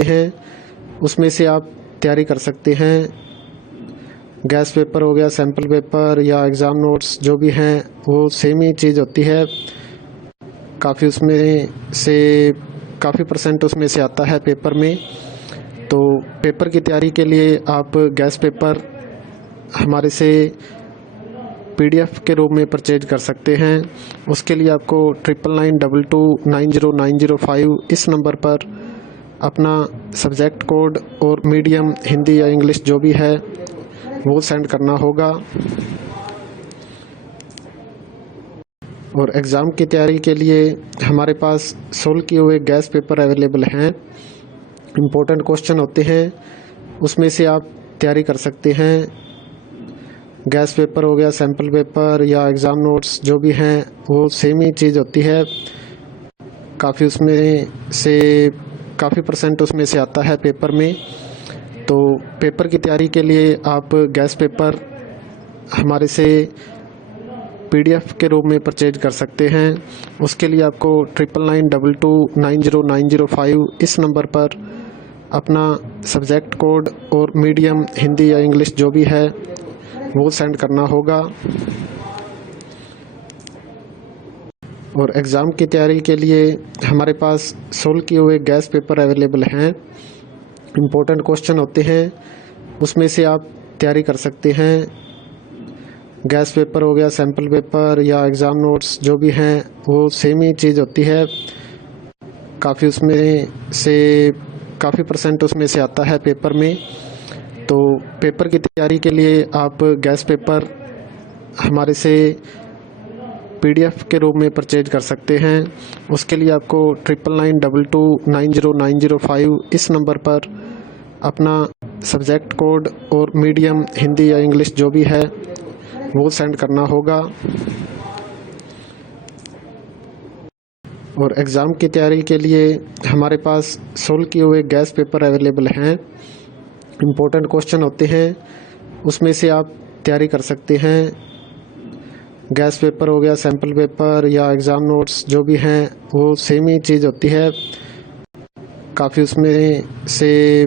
होते हैं उसमें से आप तैयारी कर सकते हैं। गैस पेपर हो गया, सैम्पल पेपर या एग्ज़ाम नोट्स जो भी हैं वो सेम ही चीज़ होती है। काफ़ी उसमें से काफ़ी परसेंट उसमें से आता है पेपर में। तो पेपर की तैयारी के लिए आप गैस पेपर हमारे से PDF के रूप में परचेज कर सकते हैं। उसके लिए आपको 9992290905 इस नंबर पर अपना सब्जेक्ट कोड और मीडियम हिंदी या इंग्लिश जो भी है वो सेंड करना होगा। और एग्ज़ाम की तैयारी के लिए हमारे पास सोल्व किए हुए गैस पेपर अवेलेबल हैं। इम्पोर्टेंट क्वेश्चन होते हैं उसमें से आप तैयारी कर सकते हैं। गैस पेपर हो गया, सैम्पल पेपर या एग्ज़ाम नोट्स जो भी हैं वो सेम ही चीज़ होती है। काफ़ी उसमें से काफ़ी परसेंट उसमें से आता है पेपर में। तो पेपर की तैयारी के लिए आप गैस पेपर हमारे से PDF के रूप में परचेज कर सकते हैं। उसके लिए आपको 9992290905 इस नंबर पर अपना सब्जेक्ट कोड और मीडियम हिंदी या इंग्लिश जो भी है वो सेंड करना होगा। और एग्ज़ाम की तैयारी के लिए हमारे पास सोल्व किए हुए गैस पेपर अवेलेबल हैं। इम्पोर्टेंट क्वेश्चन होते हैं उसमें से आप तैयारी कर सकते हैं। गैस पेपर हो गया, सैम्पल पेपर या एग्ज़ाम नोट्स जो भी हैं वो सेम ही चीज़ होती है। काफ़ी उसमें से काफ़ी परसेंट उसमें से आता है पेपर में। तो पेपर की तैयारी के लिए आप गैस पेपर हमारे से PDF के रूप में परचेज कर सकते हैं। उसके लिए आपको 9992290905 इस नंबर पर अपना सब्जेक्ट कोड और मीडियम हिंदी या इंग्लिश जो भी है वो सेंड करना होगा। और एग्ज़ाम की तैयारी के लिए हमारे पास सोल्व किए हुए गैस पेपर अवेलेबल हैं। इम्पोर्टेंट क्वेश्चन होते हैं उसमें से आप तैयारी कर सकते हैं। गैस पेपर हो गया, सैम्पल पेपर या एग्ज़ाम नोट्स जो भी हैं वो सेम ही चीज़ होती है। काफ़ी उसमें से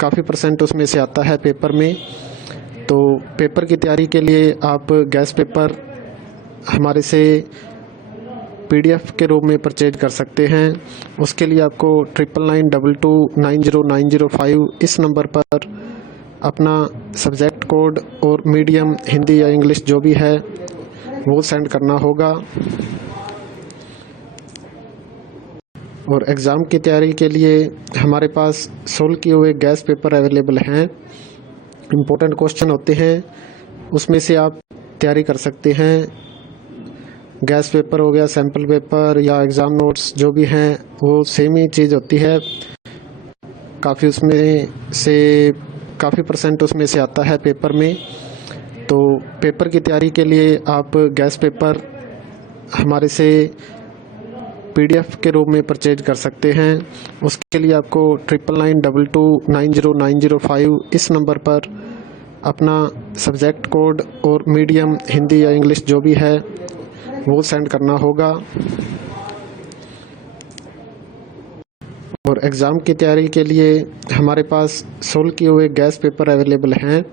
काफ़ी परसेंट उसमें से आता है पेपर में। तो पेपर की तैयारी के लिए आप गैस पेपर हमारे से PDF के रूप में परचेज कर सकते हैं। उसके लिए आपको 9992290905 इस नंबर पर अपना सब्जेक्ट कोड और मीडियम हिंदी या इंग्लिश जो भी है वो सेंड करना होगा। और एग्ज़ाम की तैयारी के लिए हमारे पास सोल्व किए हुए गैस पेपर अवेलेबल हैं। इम्पोर्टेंट क्वेश्चन होते हैं उसमें से आप तैयारी कर सकते हैं। गैस पेपर हो गया, सैम्पल पेपर या एग्ज़ाम नोट्स जो भी हैं वो सेम ही चीज़ होती है। काफ़ी उसमें से काफ़ी परसेंट उसमें से आता है पेपर में। तो पेपर की तैयारी के लिए आप गैस पेपर हमारे से PDF के रूप में परचेज कर सकते हैं। उसके लिए आपको 9992290905 इस नंबर पर अपना सब्जेक्ट कोड और मीडियम हिंदी या इंग्लिश जो भी है वो सेंड करना होगा। और एग्ज़ाम की तैयारी के लिए हमारे पास सोल्व किए हुए गैस पेपर अवेलेबल हैं।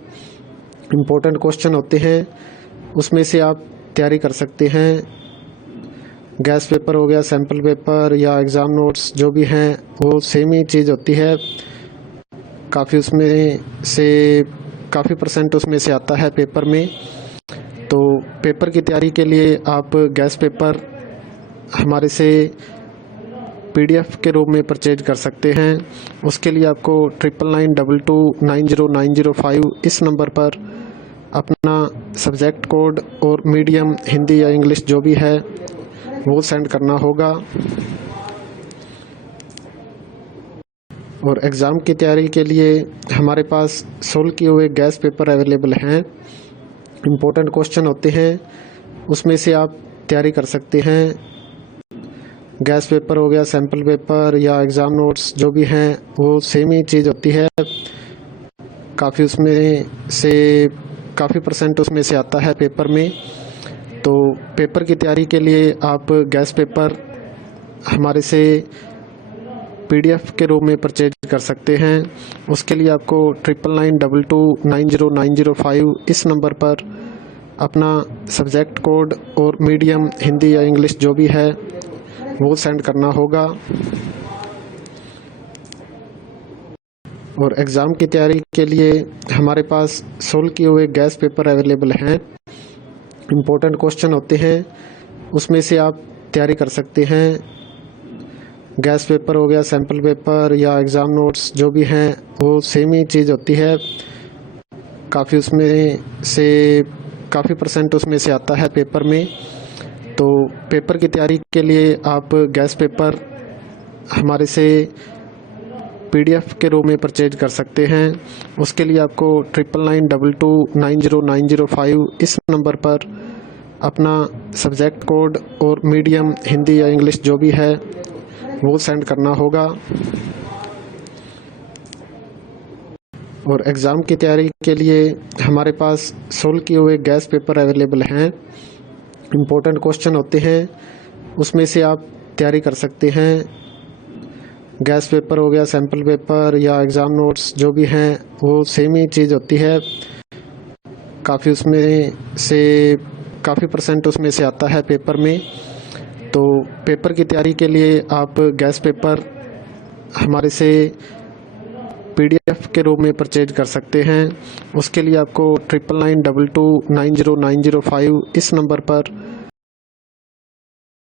इम्पोर्टेंट क्वेश्चन होते हैं उसमें से आप तैयारी कर सकते हैं। गैस पेपर हो गया, सैम्पल पेपर या एग्ज़ाम नोट्स जो भी हैं वो सेम ही चीज़ होती है। काफ़ी उसमें से काफ़ी परसेंट उसमें से आता है पेपर में। तो पेपर की तैयारी के लिए आप गैस पेपर हमारे से PDF के रूप में परचेज कर सकते हैं। उसके लिए आपको 9992290905 इस नंबर पर अपना सब्जेक्ट कोड और मीडियम हिंदी या इंग्लिश जो भी है वो सेंड करना होगा। और एग्ज़ाम की तैयारी के लिए हमारे पास सोल्व किए हुए गैस पेपर अवेलेबल हैं। इम्पोर्टेंट क्वेश्चन होते हैं उसमें से आप तैयारी कर सकते हैं। गैस पेपर हो गया, सैम्पल पेपर या एग्ज़ाम नोट्स जो भी हैं वो सेम ही चीज़ होती है। काफ़ी उसमें से काफ़ी परसेंट उसमें से आता है पेपर में। तो पेपर की तैयारी के लिए आप गैस पेपर हमारे से PDF के रूप में परचेज कर सकते हैं। उसके लिए आपको 9992290905 इस नंबर पर अपना सब्जेक्ट कोड और मीडियम हिंदी या इंग्लिश जो भी है वो सेंड करना होगा। और एग्ज़ाम की तैयारी के लिए हमारे पास सोल्व किए हुए गैस पेपर अवेलेबल हैं। इम्पोर्टेंट क्वेश्चन होते हैं, उसमें से आप तैयारी कर सकते हैं। गैस पेपर हो गया, सैम्पल पेपर या एग्ज़ाम नोट्स जो भी हैं वो सेम ही चीज़ होती है। काफ़ी उसमें से काफ़ी परसेंट उसमें से आता है पेपर में। तो पेपर की तैयारी के लिए आप गैस पेपर हमारे से PDF के रूप में परचेज कर सकते हैं। उसके लिए आपको 9992290905 इस नंबर पर अपना सब्जेक्ट कोड और मीडियम हिंदी या इंग्लिश जो भी है वो सेंड करना होगा। और एग्ज़ाम की तैयारी के लिए हमारे पास सोल्व किए हुए गैस पेपर अवेलेबल हैं। इम्पोर्टेंट क्वेश्चन होते हैं, उसमें से आप तैयारी कर सकते हैं। गैस पेपर हो गया, सैम्पल पेपर या एग्ज़ाम नोट्स जो भी हैं वो सेम ही चीज़ होती है। काफ़ी उसमें से काफ़ी परसेंट उसमें से आता है पेपर में। तो पेपर की तैयारी के लिए आप गैस पेपर हमारे से PDF के रूप में परचेज कर सकते हैं। उसके लिए आपको 9992290905 इस नंबर पर